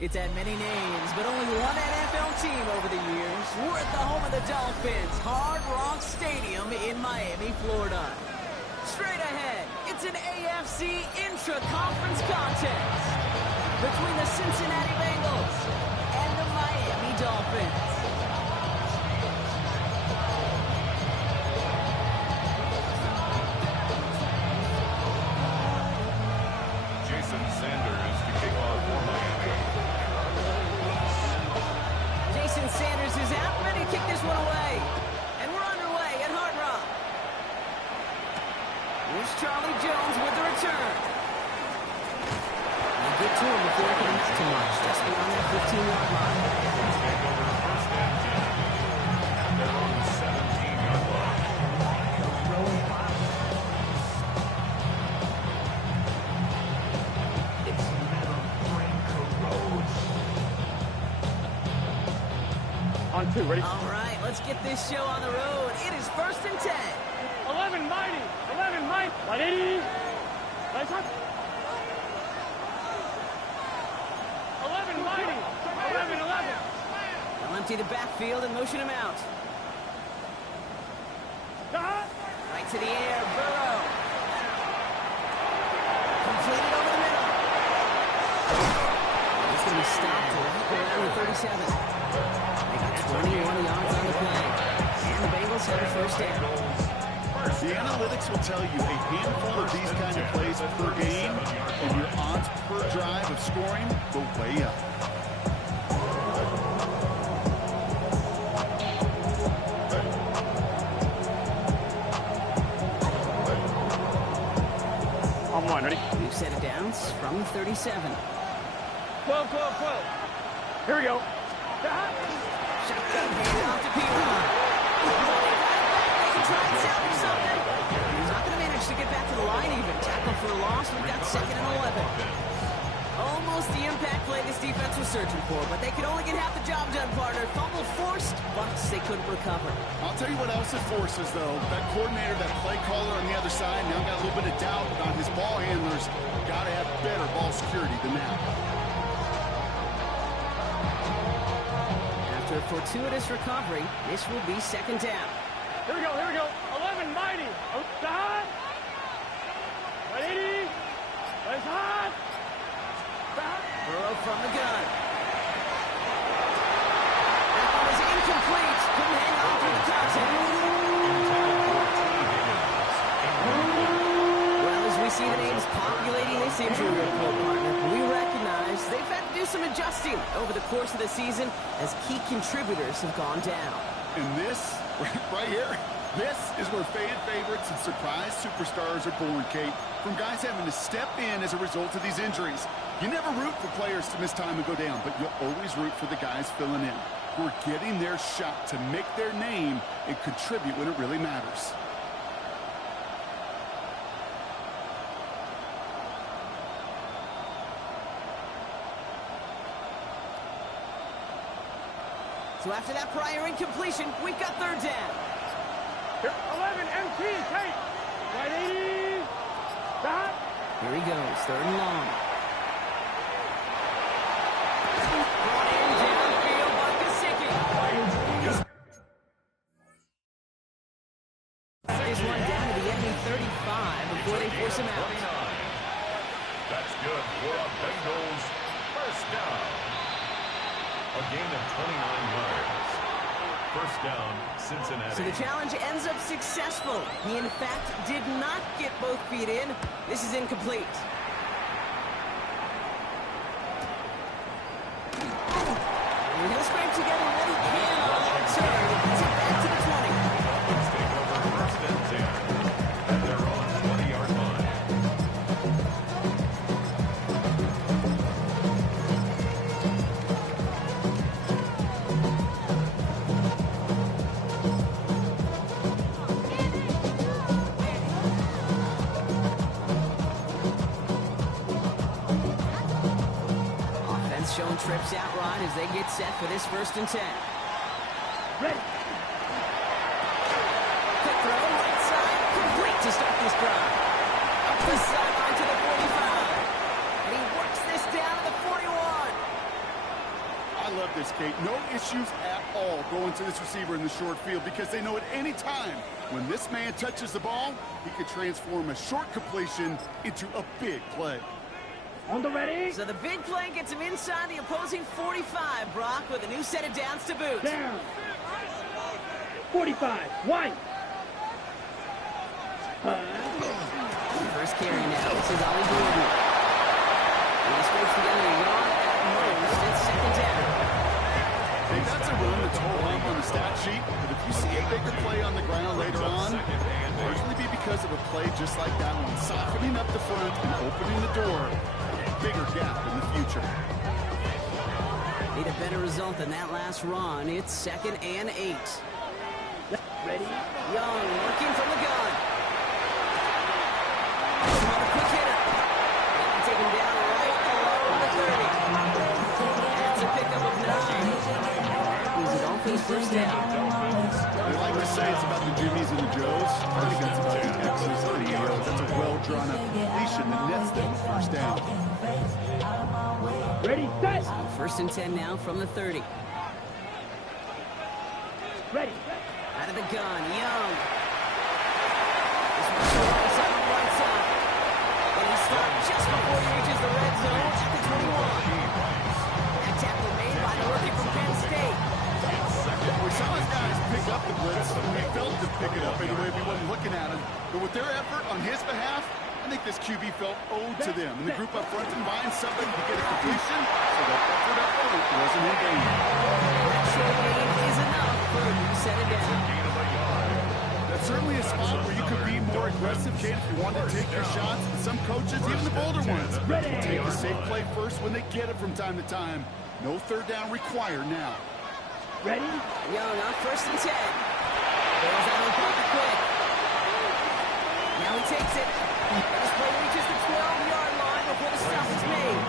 It's had many names, but only one NFL team over the years. We're at the home of the Dolphins, Hard Rock Stadium in Miami, Florida. Straight ahead, it's an AFC intra-conference contest between the Cincinnati Bengals and the Miami Dolphins. Sanders is out, ready to kick this one away. And we're underway at Hard Rock. Here's Charlie Jones with the return. We'll get to him before he can miss too much. Just beyond that 15-yard line. Take over first and 10. They're on the 17-yard line. It's never brain corrodes. On two, ready? All right, let's get this show on the road. It is first and 10. 11 mighty. 11 mighty. 180. Nice one. 11 mighty. 11. They'll empty the backfield and motion him out. Right to the air, Burrow. Completed over the middle. He's going to be stopped right around the 37. They got 21 yards on the play. And the Bengals have a first down. The analytics will tell you a handful of these kind of plays per game, and your odds per drive of scoring go way up. On one, ready? New set of downs from the 37. 12. Here we go. Shotgun hand off to P1. Try and salvage something. He's not going to manage to get back to the line even. Tackle for a loss. We've got second and 11. Almost the impact play this defense was searching for, but they could only get half the job done, partner. Fumble forced, but they couldn't recover. I'll tell you what else it forces, though. That coordinator, that play caller on the other side, now got a little bit of doubt on his ball handlers. Got to have better ball security than that. After a fortuitous recovery, this will be second down. Here we go. 11 mighty. Outside. 180. Nice hot. Burrow from the gun. That one is incomplete. Couldn't hang on through the contact. Well, as we see the names populating this injury report, partner, we recognize they've had to do some adjusting over the course of the season as key contributors have gone down. And this, right here, this is where fan favorites and surprise superstars are born, Kate. From guys having to step in as a result of these injuries. You never root for players to miss time and go down, but you'll always root for the guys filling in, who are getting their shot to make their name and contribute when it really matters. So after that prior incompletion, we've got third down. 11 MT, Kate. 180. Stop. Here he goes, third and long. Brought in downfield by Gesicki. He's run down to the enemy 35 before they force him out. That's good for a Bengals first down. A gain of 29 yards. First down, Cincinnati. So the challenge ends up successful. He, in fact, did not get both feet in. This is incomplete. And he'll scrape together as they get set for this 1st and 10. Ready. Quick throw, right side, complete to start this drive. Up the sideline to the 45. And he works this down to the 41. I love this, Kate. No issues at all going to this receiver in the short field because they know at any time when this man touches the ball, he could transform a short completion into a big play. On the ready. So the big play gets him inside the opposing 45, Brock, with a new set of downs to boot. Down. 45. White. First carry now. This is Ollie Gordon. And he scrapes together a yard at most. It's 2nd down. Hey, that's a run that's hold on the stat sheet, but if you see a bigger play on the ground later on, it'll usually be because of a play just like that one, softening up the front and opening the door for a bigger gap in the future. Need a better result than that last run. It's 2nd and 8. Ready. Young working from the gun. Another quick hitter. They take him down right along the 30. That's a pickup of 9. He's the Dolphins' 1st down. They like to say it's about the Jimmies and the Joes. I think that's about the X's and the O's. That's a well-drawn-up completion that nets them 1st down. Ready, set. 1st and 10 now from the 30. Ready. Out of the gun, Young. This one's to the right side on the right side. And he stopped just before he reaches the red zone at the 21. That tackle made by the rookie from Penn State. We saw his guys pick up the blitz. They felt to pick it up anyway if he wasn't looking at him. But with their effort on his behalf, I think this QB felt owed to them. And the group up front combined somebody to get a completion, so that effort up front wasn't in vain. That short gain is enough for him to set it down. That's certainly a spot where you could be more aggressive, Kate, if you wanted to take your shots. But some coaches, even the bolder ones, will take a safe play first when they get it from time to time. No 3rd down required now. Ready. Young on 1st and 10. Goes out of the pocket quick. Now he takes it. This play reaches the 12-yard line before the stop is made.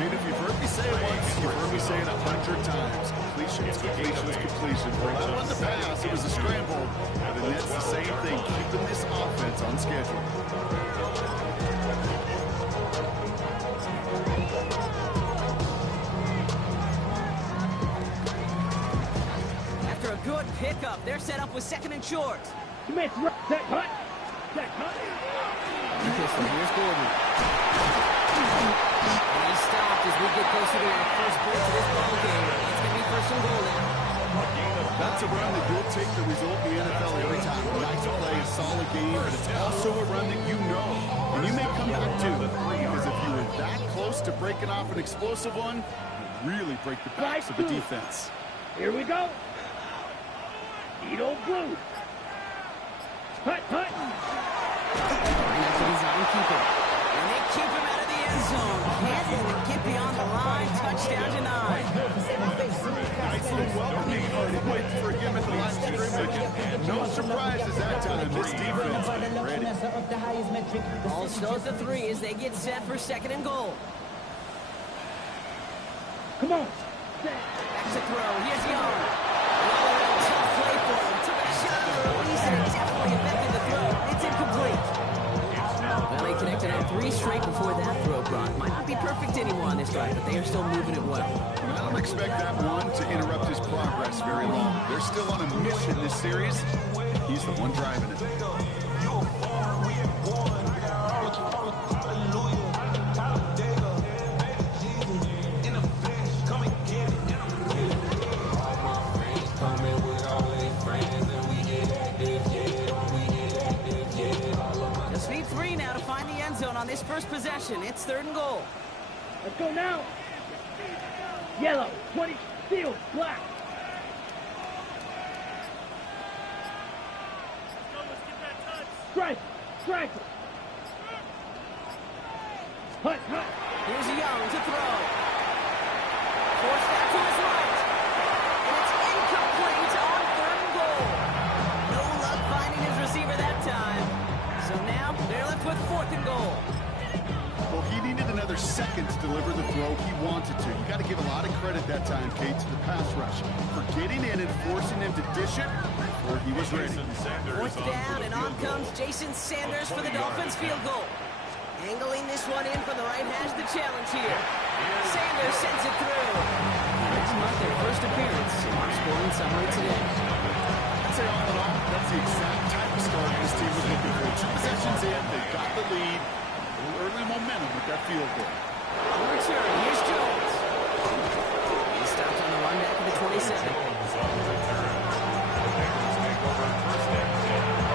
Dude, if you've heard me say it once, you've heard me say it 100 times. Completions, completions, completions. Well, that wasn't a pass, it was a scramble. But the Nets the same thing, keeping this offense on schedule. After a good pickup, they're set up with 2nd and short. Commit. Set. Hut. Set. Hut. Here's Gordon. And he's stopped as we get closer to our first break to this ball game. It's going to be 1st and goal now. That's a run that will take the result in the NFL every time. A nice play, a solid game, but it's also a run that you know. And you may come back to, because if you were that close to breaking off an explosive one, you really break the backs of the defense. Here we go. Edo blue. Hut. That's a zone keeper. And they keep him out of the end zone. Can't let him get beyond the line. Touchdown denied. Nice little welcoming party waiting for him at the line of scrimmage. No surprises that time. This defense is ready. Ball still at the 3 as they get set for 2nd and goal. Come on. Back to throw. Here's Young. Tough play for him. Took a shot on the release and it definitely affected the throw. It's incomplete. Well, they connected on 3 straight before that throw, Brock. Might not be perfect anymore on this drive, but they are still moving it well. I don't expect that one to interrupt his progress very long. They're still on a mission this series. He's the one driving it. Just need 3 now to find the end zone on this first possession. It's 3rd and goal. Let's go now. Yellow. 20. Field. Black. Strike. Strike. Hut. Here's Young to throw. Forced back to his right. And it's incomplete on 3rd and goal. No luck finding his receiver that time. So now they're left with 4th and goal. Well, he needed another second to deliver the throw he wanted to. You got got to give a lot of credit that time, Kate, to the pass rush for getting in and forcing him to dish it before he was ready. Fourth down, and on comes Jason Sanders for the Dolphins field goal. Angling this one in from the right hash, the challenge here. Sanders sends it through. Next month, their first appearance in our scoring summary today. I'd say all in all, that's the exact type of start this team was looking for. 2 possessions in, they got the lead. A little early momentum with that field goal. On the return, here's Jones. He stopped on the run back of the 27. Jones on the return. The Bengals take over first and 10 at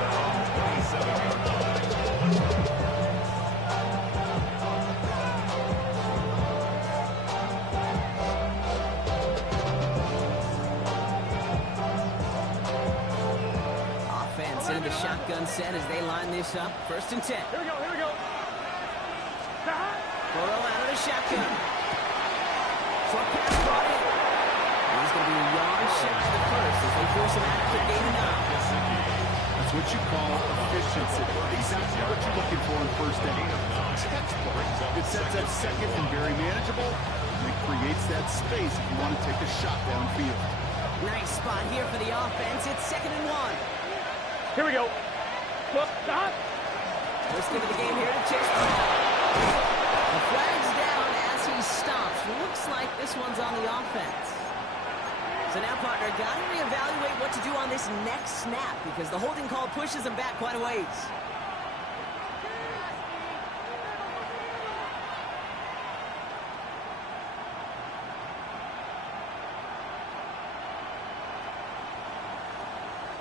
their own 27-yard line. Offense into the shotgun set as they line this up. First and 10. Here we go, here we go. Burrow out of the shotgun. Short pass brought in. He's going to be a yard shy of the first as they force him out after gain 9. That's what you call efficiency. Exactly what you're looking for in first down. Textbook. It sets up second and very manageable, and it creates that space if you want to take a shot downfield. Nice spot here for the offense. It's 2nd and 1. Here we go. Look, stop. First give of the game here to Chase Brown. The flag's down as he stops. Looks like this one's on the offense. So now, partner, got to reevaluate what to do on this next snap because the holding call pushes him back quite a ways.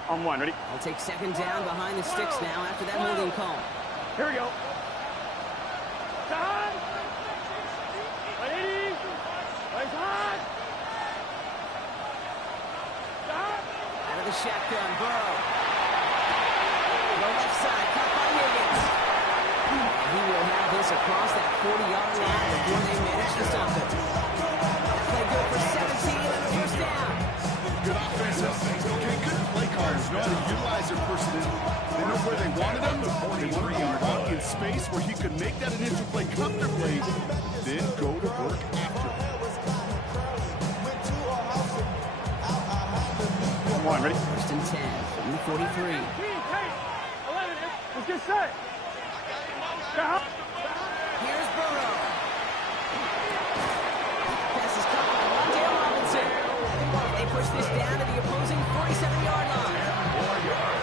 On one, ready? I'll take 2nd down behind the sticks now after that holding call. Here we go. Stop. 180. Right side. Stop. Out of the shotgun, Burrow. The left side, caught by Higgins. He will have this across that 40-yard line before they manage to stop it. That play good for 17 and a first down. Good offensive. Okay, good play callers know how to utilize their personnel. They know where they wanted him. They wanted him to walk in space where he could make that initial play comfortably, then go to work after. On one, ready? First and 10 from the 43. Hey, 11. Let's get set. Stop. Here's Burrow. Pass is caught by Wandale Robinson. They push this down to the opposing 47-yard line.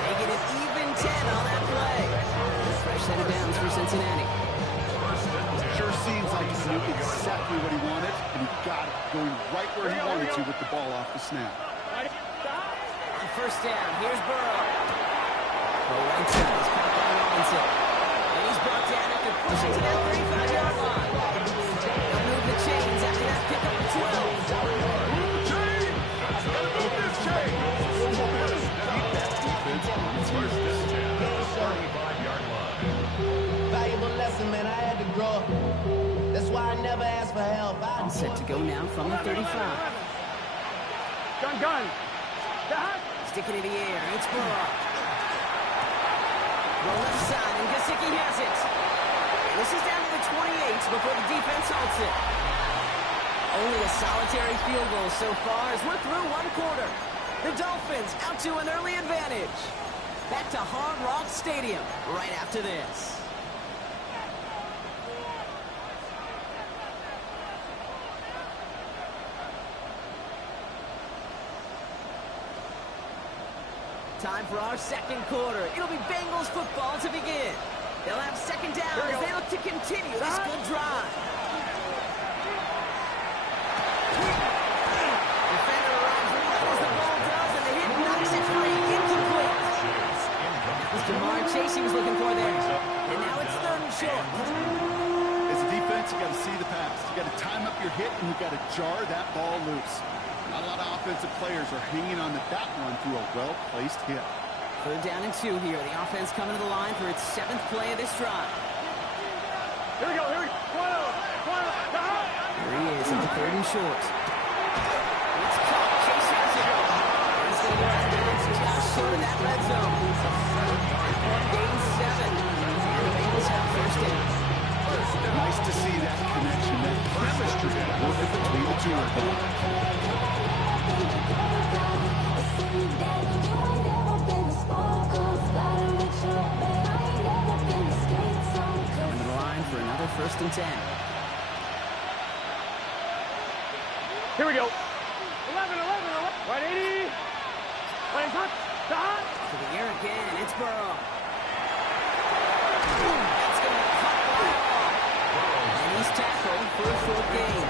They get an even 10 on that play. Fresh set of downs for Cincinnati. Sure seems like he knew exactly what he wanted, and he got it, going right where he wanted to with the ball off the snap. On first down, here's Burrow. The right side is caught by Robinson. And he's brought down after pushing to that 35-yard line. They'll move the chains after that pickup of 12. Valuable lesson, man. I had to grow up. That's why I never asked for help. All set to go now from the 35. Gun. Stop. Stick it in the air. It's Burrow. Throw left side, and Gesicki has it. And this is down to the 28 before the defense halts it. Only a solitary field goal so far as we're through one quarter. The Dolphins out to an early advantage. Back to Hard Rock Stadium right after this. Time for our second quarter. It'll be Bengals football to begin. They'll have 2nd down as they look to continue this good drive. Defender arrives right as the ball does, and the hit knocks it free. Incomplete. That was Jamar Chase he was looking for there. And now it's 3rd and short. As a defense, you got to see the pass. You got to time up your hit, and you got to jar that ball loose. Not a lot of offensive players are hanging on to that one through a well-placed hit. 3rd down and 2 here. The offense coming to the line for its 7th play of this drive. Here we go. 12. Stop. Here he is into 3rd and short. It's caught. Chase has it. He's going to go out of bounds just short of that red zone. Gain 7. And the Bengals have first down. Nice to see that connection, that chemistry working between the two of them. Coming to the line for another 1st and 10. Here we go. 11. Right 80. Playing hot. Stop. To the air again. It's Burrow. That's going to cut right off. And he's tackled for a short gain.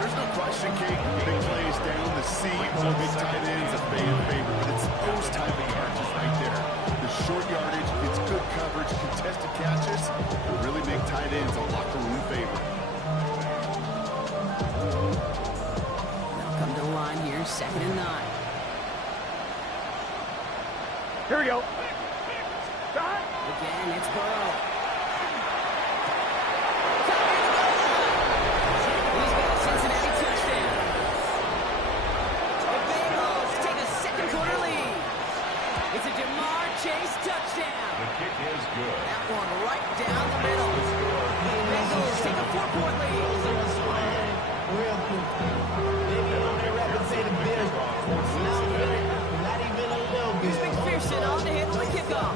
There's no question, Kate. Big plays down the seam or big tight ends, a fan favorite. But it's those type of yards right there. The short yardage, it's good coverage, contested catches will really make tight ends a locker room favorite. They'll come to the line here, 2nd and 9. Here we go. Again, it's Burrow. He's got a Cincinnati touchdown. The Bengals take a 2nd quarter lead. It's a Jamar Chase touchdown. The kick is good. That one right down the middle. Bengals take a 4-point lead. Real quick. Maybe on their record say the Bills. Not even a little bit. Here's McPherson on to handle the kickoff.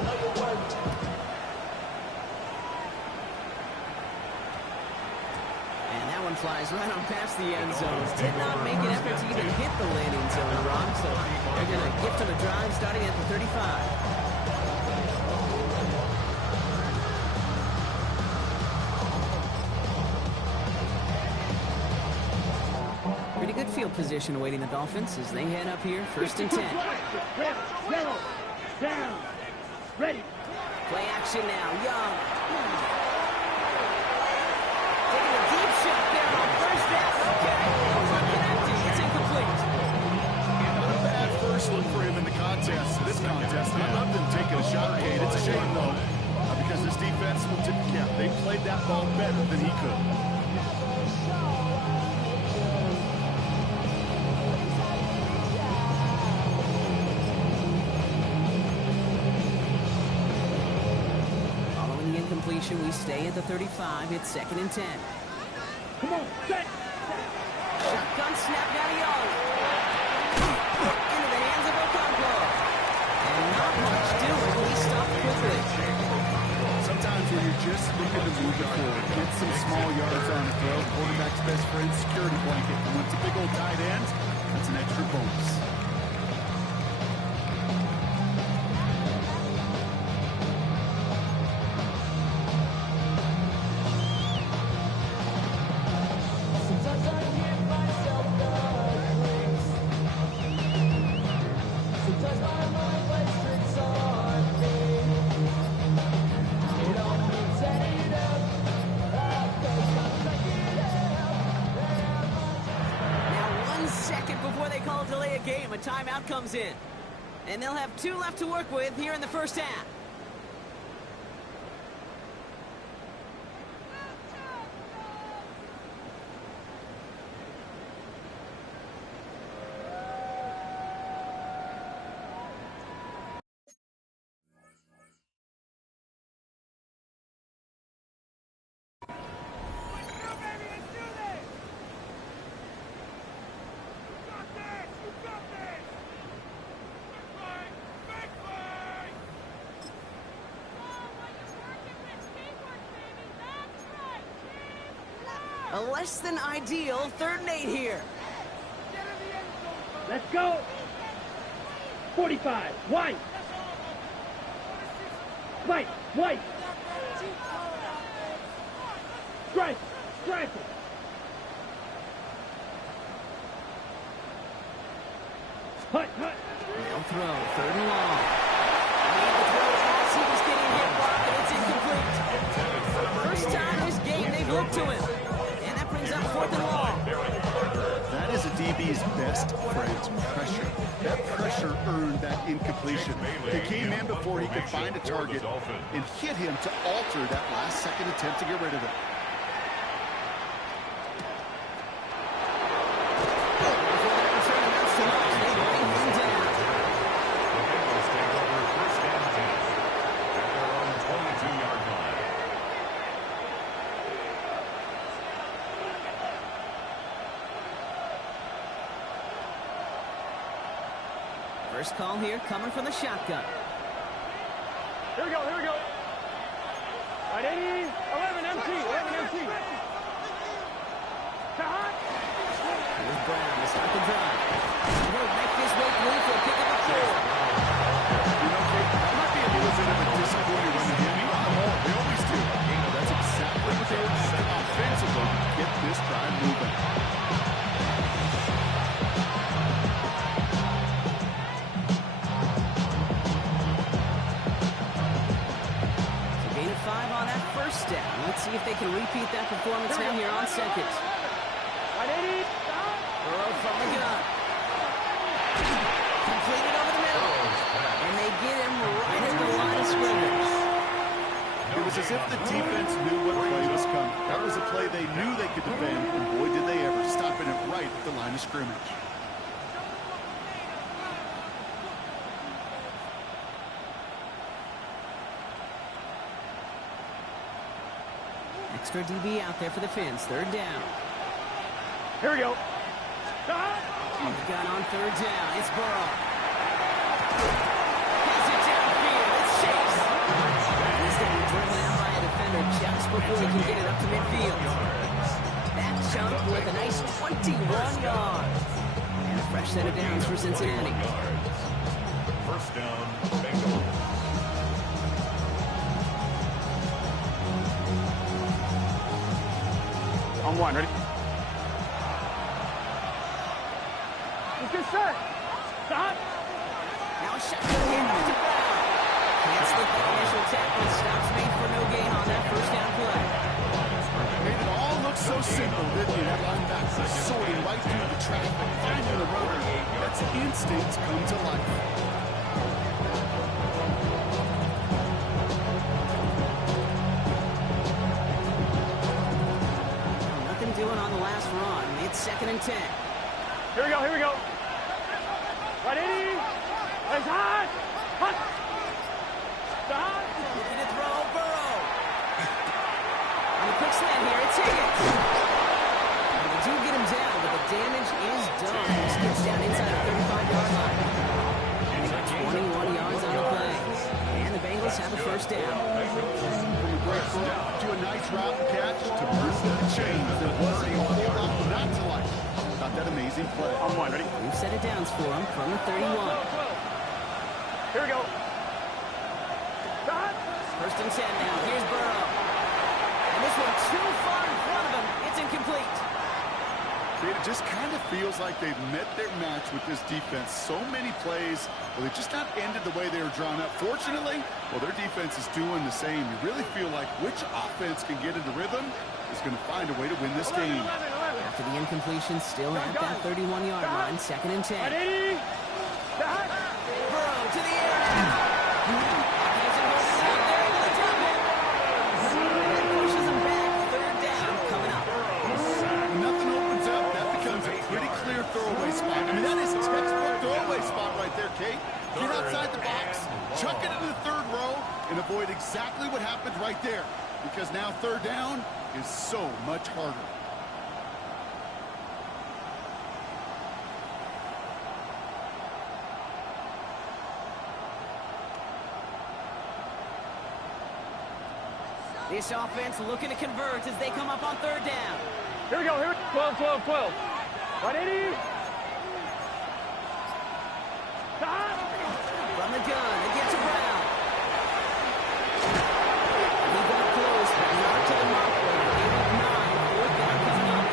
And that one flies right on past the end zone. Did not make an effort to even hit the landing zone, Ron. So they're going to gift him a drive starting at the 35. Pretty good field position awaiting the Dolphins as they head up here, 1st and 10. Yellow. Down. Ready. Play action now, Young. Taking a deep shot there on 1st down. Okay, unconnected. It's incomplete. Not a bad first look for him in the contest. This contest, not them taking a shot, Kate. It's a shame, though, because this defense will tip the cap. They played that ball better than he could. Completion, we stay at the 35. It's 2nd and 10. Come on. Set. Shotgun snap down to Young. Into the hands of Okonkwo. And not much doing. He stopped quickly. Sometimes when you're just looking to move the forward, get some small yards on the throw, quarterback's best friend, security blanket. And when it's a big old tight end, that's an extra bonus. A timeout comes in. And they'll have 2 left to work with here in the 1st half. A less than ideal 3rd and 8 here. Let's go. 45. White. White. Strike. Strike it. Hut. They'll throw. 3rd and long. Made the throw as he was getting hit blocked, and it's incomplete. First time this game they've looked to him. And that brings up 4th and long. That is a DB's best friend, pressure. That pressure earned that incompletion. He came in before he could find a target and hit him to alter that last-second attempt to get rid of it. First call here coming from the shotgun. Here we go, here we go. Right, 80, 11 MT, 11 MT. Here's Brown to start the drive. He'll make this way through for a pick up the 4. You know, Kate, that might be a little bit of a disappointing run to him. They always do. That's exactly what they were doing offensively to get this drive moving. So gain of 5 on that first down. Let's see if they can repeat that performance now here on second. Right, 80. Burrow from the gun. Completed over the middle. And they get him right at the line of scrimmage. It was as if the defense knew what play was coming. That was a play they knew they could defend, and boy, did they ever, stopping it right at the line of scrimmage. Extra DB out there for the Fins. Third down. Here we go. He's got on third down. It's Burrow. Has it downfield. It's Chase. He's going to be driven out by a defender just before he can get it up to midfield. That chunk with a nice 21 yards. And a fresh set of downs for Cincinnati. First down, Bengals. On one, ready? Let's get set. Stop. Now a shotgun here to Brown. Can't slip that initial tackle. Stops made for no gain on that first down play. Made it all look so simple, didn't it? That linebacker sorting right through the traffic, finding the rotor. That's instincts come to life. Nothing doing on the last run. It's 2nd and 10. Here we go, here we go. Right, 80. Nice hot. Hot. Stop. Looking to throw, Burrow. On the quick slant here, it's Higgins. And they do get him down, but the damage is done. He gets down inside the 35-yard line. And they got 21 yards on the play. And the Bengals have a first down. Do a nice route and catch to move the chains. There wasn't a whole lot not to like. Got that amazing play. On one, ready? We've set it downs for him from the 31. Here we go. Stop. First and 10 now. Here's Burrow. And this one too far in front of him. It's incomplete. It just kind of feels like they've met their match with this defense. So many plays, well, they've just not ended the way they were drawn up. Fortunately, well, their defense is doing the same. You really feel like which offense can get into rhythm is going to find a way to win this game. After the incompletion, still at that 31-yard line. 2nd and 10. Right, 80. Stop. Burrow to the air now. He's out there to the top. That pushes him back. Third down coming up. When nothing opens up, that becomes a pretty clear throwaway spot. I mean, that is a textbook throwaway spot right there, Kate. Get outside the box, chuck it into the third row, and avoid exactly what happened right there. Because now third down is so much harder. This offense looking to convert as they come up on third down. Here we go, here. 12, 12, 12. Right, 80. Stop. From the gun, they get to Brown. He got close, but not to the mark. They gave up 9. Fourth down coming up.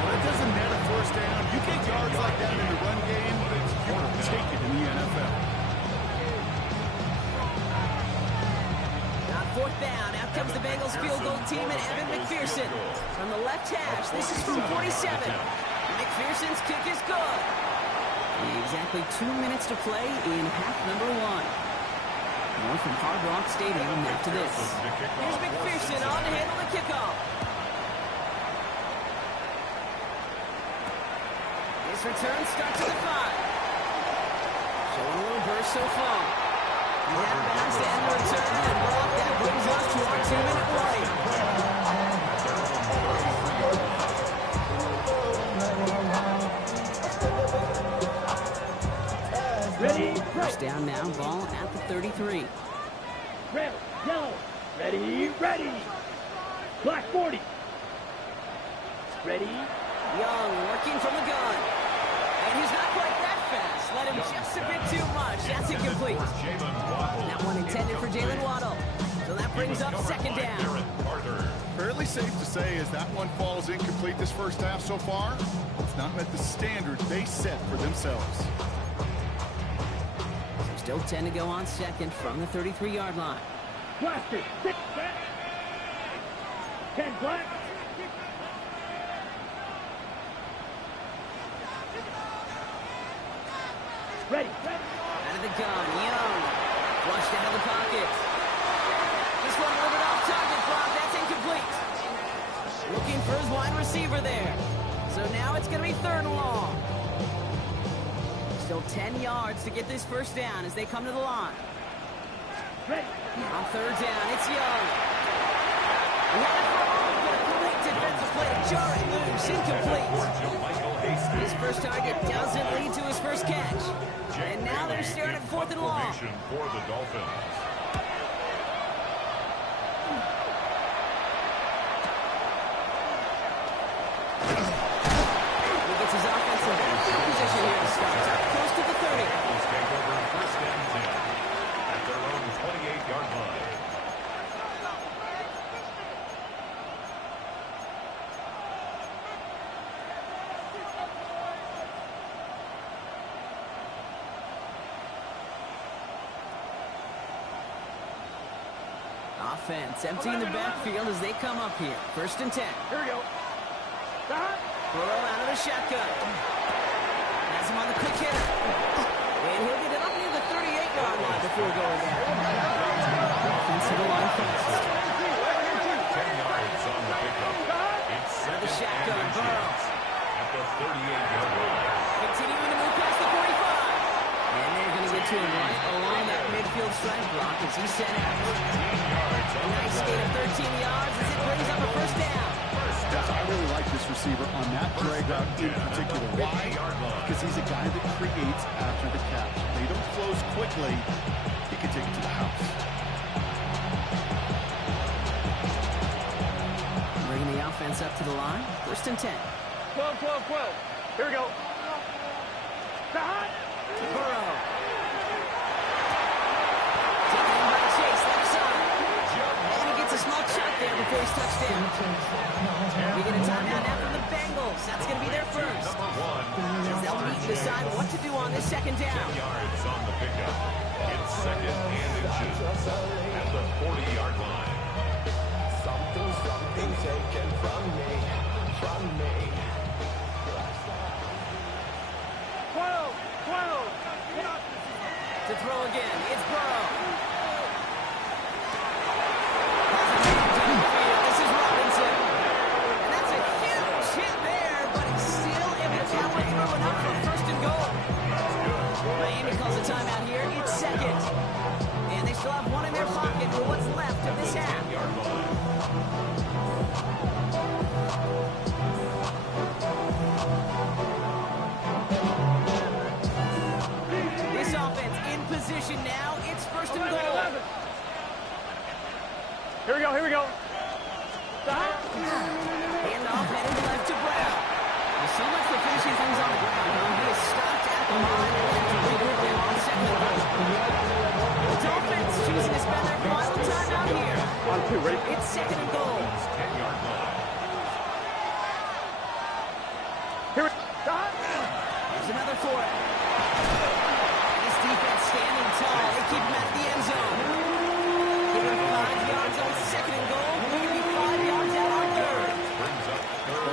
Well, it doesn't net a first down. You get yards like that in the run game, but you want to take it in the NFL. On fourth down, out comes the Bengals field goal team and Evan McPherson. From the left hash, this is from 47. McPherson's kick is good. Exactly 2 minutes to play in half number 1. More from Hard Rock Stadium after this. Here's McPherson on to handle the kickoff. His return starts at the 5. Showing a little burst so far. He had bounce and the return and block. That brings us to our 2-minute warning. First down now, ball at the 33. Red, yellow, ready, ready. Black 40. Ready. Young working from the gun. And he's not quite that fast. Let him just a bit too much. That's incomplete. That one intended for Jalen Waddle. So that brings up second down. Fairly safe to say as that one falls incomplete this first half so far, it's not met the standard they set for themselves. So still 10 to go on second from the 33-yard line. Blaster, 6 back. 10 black. Ready. Out of the gun, Young. Flushed out of the pocket. This one a little bit off target, Brock. That's incomplete. Looking for his wide receiver there. So now it's going to be third and long. Still 10 yards to get this first down as they come to the line. Ready. On third down, it's Young. He had it for a moment, but a great defensive play to jar it loose. Incomplete. His first target doesn't lead to his first catch. And now they're staring at fourth and long. For the Dolphins. He gets his offensive field position here to start. Close to the 30. Let's take over first and 10 at their own 28-yard line. Offense emptying the backfield as they come up here. First and 10. Here we go. Stop. Burrow out of the shotgun. Has him on the quick hitter. And he'll get it up near the 38-yard line before going down. Offensive line fast. 10 yards on the pickup. It's Out of the second shotgun, and Burrow. at the 38-yard line. Continuing to move past the 45. And they're going to get to him right along that midfield strike block as he set out. A nice gain of 13 yards as it brings up a first down. I really like this receiver on that drag route in particular. Why? Because he's a guy that creates after the catch. They don't close quickly. He can take it to the house. Bringing the offense up to the line. First and 10. 12, 12, 12. Here we go. Stop. Burrow. Taken in by Chase, left side. And he gets a small chunk there before he's touched down. We get a timeout now from the Bengals. That's going to be their first. As they'll meet and decide what to do on this second down. 10 yards on the pickup. It's second and inches at the 40-yard line. Something taken from me. 12, 12. To throw again, it's Burrow. This is Robinson. And that's a huge hit there, but he's still able to power through enough for first and goal. Miami calls a timeout here. It's second. And they still have one in their pocket for what's left of this half. This offense in position now. It's first and goal. Here we go, here we go. Stop. Hand off, heading left to Brown. There's so much for finishing things on the ground. He is stopped at the line on second and goal. The Dolphins choosing to spend their final time out here. On two, ready? It's second and goal. 10-yard line. Here we go. Stop. There's another for it. This defense standing tall. They keep him out of the end zone. Give him 5 yards on second and goal. Give him 5 yards out on third.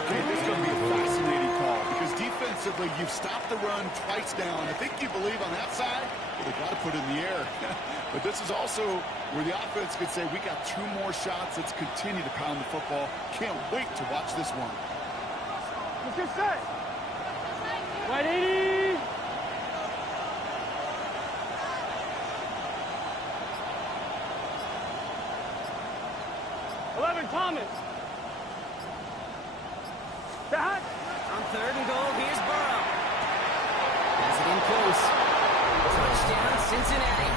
Okay, this is going to be a fascinating call because defensively, you've stopped the run twice down. I think you believe on that side, well, they've got to put it in the air. But this is also where the offense could say, we got 2 more shots. Let's continue to pound the football. Can't wait to watch this one. What's this say? Right 80. Thomas. Stop. On third and goal, here's Burrow. Has it in close. Touchdown, Cincinnati.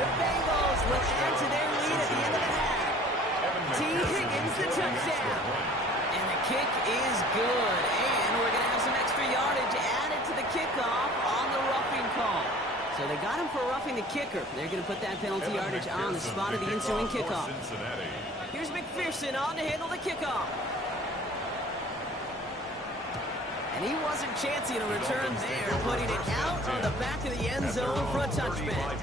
The Bengals will add to their lead at the end of the half. T. Higgins, the touchdown. And the kick is good. And we're going to have some extra yardage added to the kickoff on the roughing call. So they got him for roughing the kicker. They're going to put that penalty yardage on the spot of the ensuing kickoff. Here's McPherson on to handle the kickoff. And he wasn't chancing a return there, putting it out on the back of the end zone for a touchback.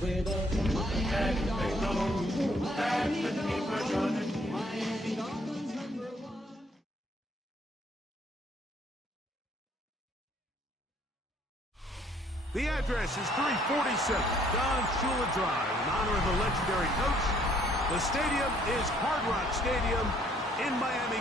With a Miami Dolphins, and the keeper running. Miami Dolphins #1. The address is 347 Don Shula Drive. In honor of the legendary coach, the stadium is Hard Rock Stadium in Miami.